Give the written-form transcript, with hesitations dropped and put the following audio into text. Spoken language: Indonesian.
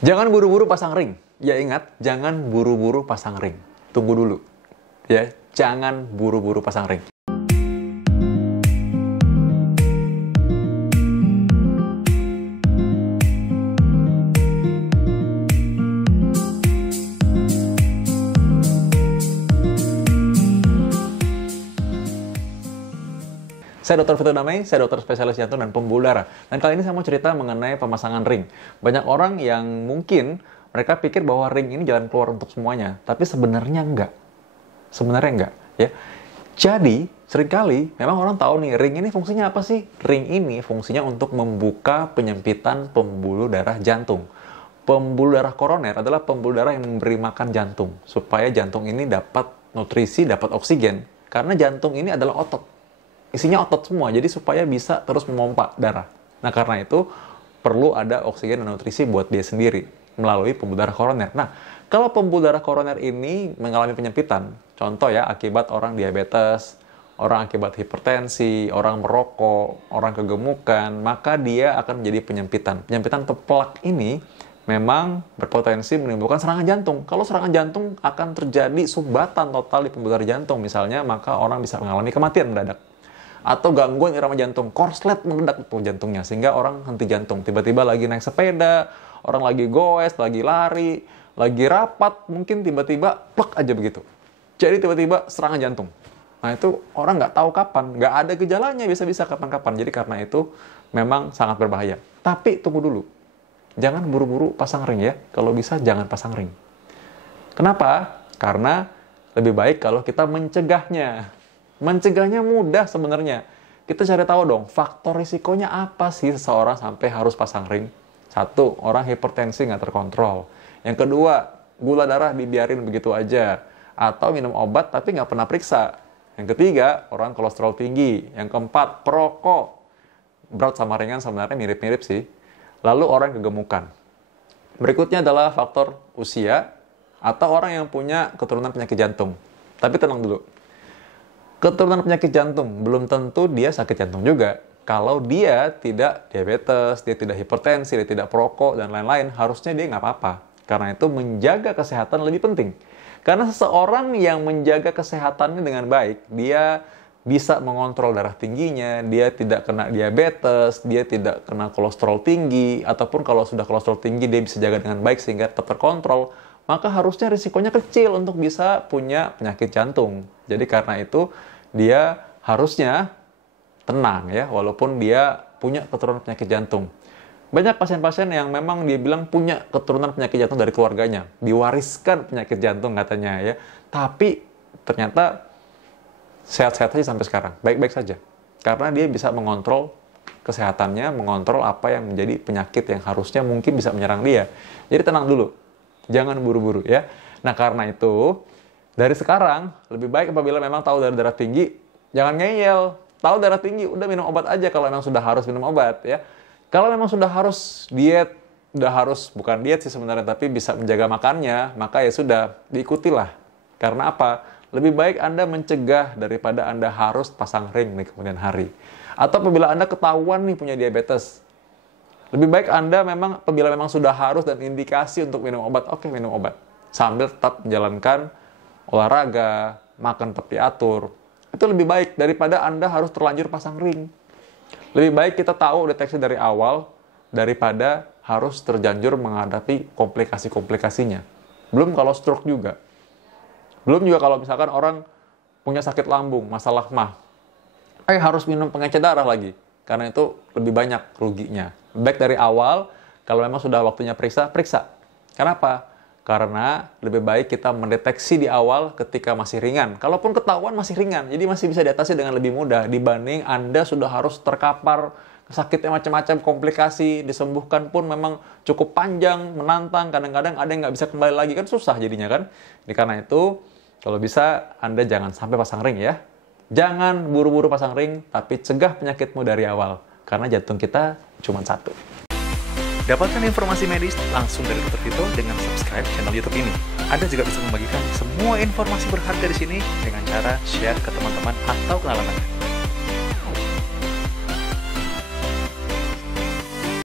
Jangan buru-buru pasang ring. Ya ingat, jangan buru-buru pasang ring. Tunggu dulu. Ya, jangan buru-buru pasang ring. Saya Dr. Vito Damai, saya dokter spesialis jantung dan pembuluh darah. Dan kali ini saya mau cerita mengenai pemasangan ring. Banyak orang yang mungkin mereka pikir bahwa ring ini jalan keluar untuk semuanya, tapi sebenarnya enggak. Sebenarnya enggak, ya. Jadi, seringkali memang orang tahu nih, ring ini fungsinya apa sih? Ring ini fungsinya untuk membuka penyempitan pembuluh darah jantung. Pembuluh darah koroner adalah pembuluh darah yang memberi makan jantung, supaya jantung ini dapat nutrisi, dapat oksigen. Karena jantung ini adalah otot. Isinya otot semua, jadi supaya bisa terus memompa darah. Nah, karena itu perlu ada oksigen dan nutrisi buat dia sendiri melalui pembuluh darah koroner. Nah, kalau pembuluh darah koroner ini mengalami penyempitan, contoh ya, akibat orang diabetes, orang akibat hipertensi, orang merokok, orang kegemukan, maka dia akan menjadi penyempitan. Penyempitan atau plak ini memang berpotensi menimbulkan serangan jantung. Kalau serangan jantung akan terjadi sumbatan total di pembuluh darah jantung misalnya, maka orang bisa mengalami kematian mendadak. Atau gangguan irama jantung, korslet meledak tuh jantungnya, sehingga orang henti jantung. Tiba-tiba lagi naik sepeda, orang lagi goes, lagi lari, lagi rapat, mungkin tiba-tiba plek aja begitu. Jadi tiba-tiba serangan jantung. Nah itu orang nggak tahu kapan, nggak ada gejalanya, bisa-bisa kapan-kapan. Jadi karena itu memang sangat berbahaya. Tapi tunggu dulu, jangan buru-buru pasang ring ya. Kalau bisa jangan pasang ring. Kenapa? Karena lebih baik kalau kita mencegahnya. Mencegahnya mudah sebenarnya. Kita cari tahu dong, faktor risikonya apa sih seseorang sampai harus pasang ring? Satu, orang hipertensi nggak terkontrol. Yang kedua, gula darah dibiarin begitu aja. Atau minum obat tapi nggak pernah periksa. Yang ketiga, orang kolesterol tinggi. Yang keempat, perokok. Berat sama ringan sebenarnya mirip-mirip sih. Lalu orang kegemukan. Berikutnya adalah faktor usia atau orang yang punya keturunan penyakit jantung. Tapi tenang dulu. Keturunan penyakit jantung, belum tentu dia sakit jantung juga. Kalau dia tidak diabetes, dia tidak hipertensi, dia tidak perokok, dan lain-lain, harusnya dia nggak apa-apa. Karena itu menjaga kesehatan lebih penting. Karena seseorang yang menjaga kesehatannya dengan baik, dia bisa mengontrol darah tingginya, dia tidak kena diabetes, dia tidak kena kolesterol tinggi, ataupun kalau sudah kolesterol tinggi, dia bisa jaga dengan baik sehingga tetap terkontrol, maka harusnya risikonya kecil untuk bisa punya penyakit jantung. Jadi karena itu, dia harusnya tenang ya, walaupun dia punya keturunan penyakit jantung. Banyak pasien-pasien yang memang dia bilang punya keturunan penyakit jantung dari keluarganya, diwariskan penyakit jantung katanya ya, tapi ternyata sehat-sehat saja sampai sekarang, baik-baik saja. Karena dia bisa mengontrol kesehatannya, mengontrol apa yang menjadi penyakit yang harusnya mungkin bisa menyerang dia. Jadi tenang dulu, jangan buru-buru ya. Nah karena itu, dari sekarang, lebih baik apabila memang tahu darah tinggi, jangan ngeyel. Tahu darah tinggi, udah minum obat aja kalau memang sudah harus minum obat ya. Kalau memang sudah harus diet, udah harus, bukan diet sih sebenarnya, tapi bisa menjaga makannya, maka ya sudah, diikutilah. Karena apa? Lebih baik Anda mencegah daripada Anda harus pasang ring di kemudian hari. Atau apabila Anda ketahuan nih punya diabetes, lebih baik Anda memang, apabila memang sudah harus dan indikasi untuk minum obat, oke minum obat. Sambil tetap menjalankan olahraga, makan tetap diatur. Itu lebih baik daripada Anda harus terlanjur pasang ring. Lebih baik kita tahu deteksi dari awal daripada harus terlanjur menghadapi komplikasi-komplikasinya. Belum kalau stroke juga. Belum juga kalau misalkan orang punya sakit lambung, masalah mah. Harus minum pengencer darah lagi. Karena itu lebih banyak ruginya. Baik dari awal, kalau memang sudah waktunya periksa, periksa. Kenapa? Karena lebih baik kita mendeteksi di awal ketika masih ringan. Kalaupun ketahuan masih ringan, jadi masih bisa diatasi dengan lebih mudah dibanding Anda sudah harus terkapar sakitnya macam-macam, komplikasi, disembuhkan pun memang cukup panjang, menantang, kadang-kadang ada yang nggak bisa kembali lagi, kan susah jadinya kan. Jadi karena itu, kalau bisa Anda jangan sampai pasang ring ya. Jangan buru-buru pasang ring, tapi cegah penyakitmu dari awal. Karena jantung kita cuma satu. Dapatkan informasi medis langsung dari Dr. Vito dengan subscribe channel YouTube ini. Anda juga bisa membagikan semua informasi berharga di sini dengan cara share ke teman-teman atau kenalan Anda.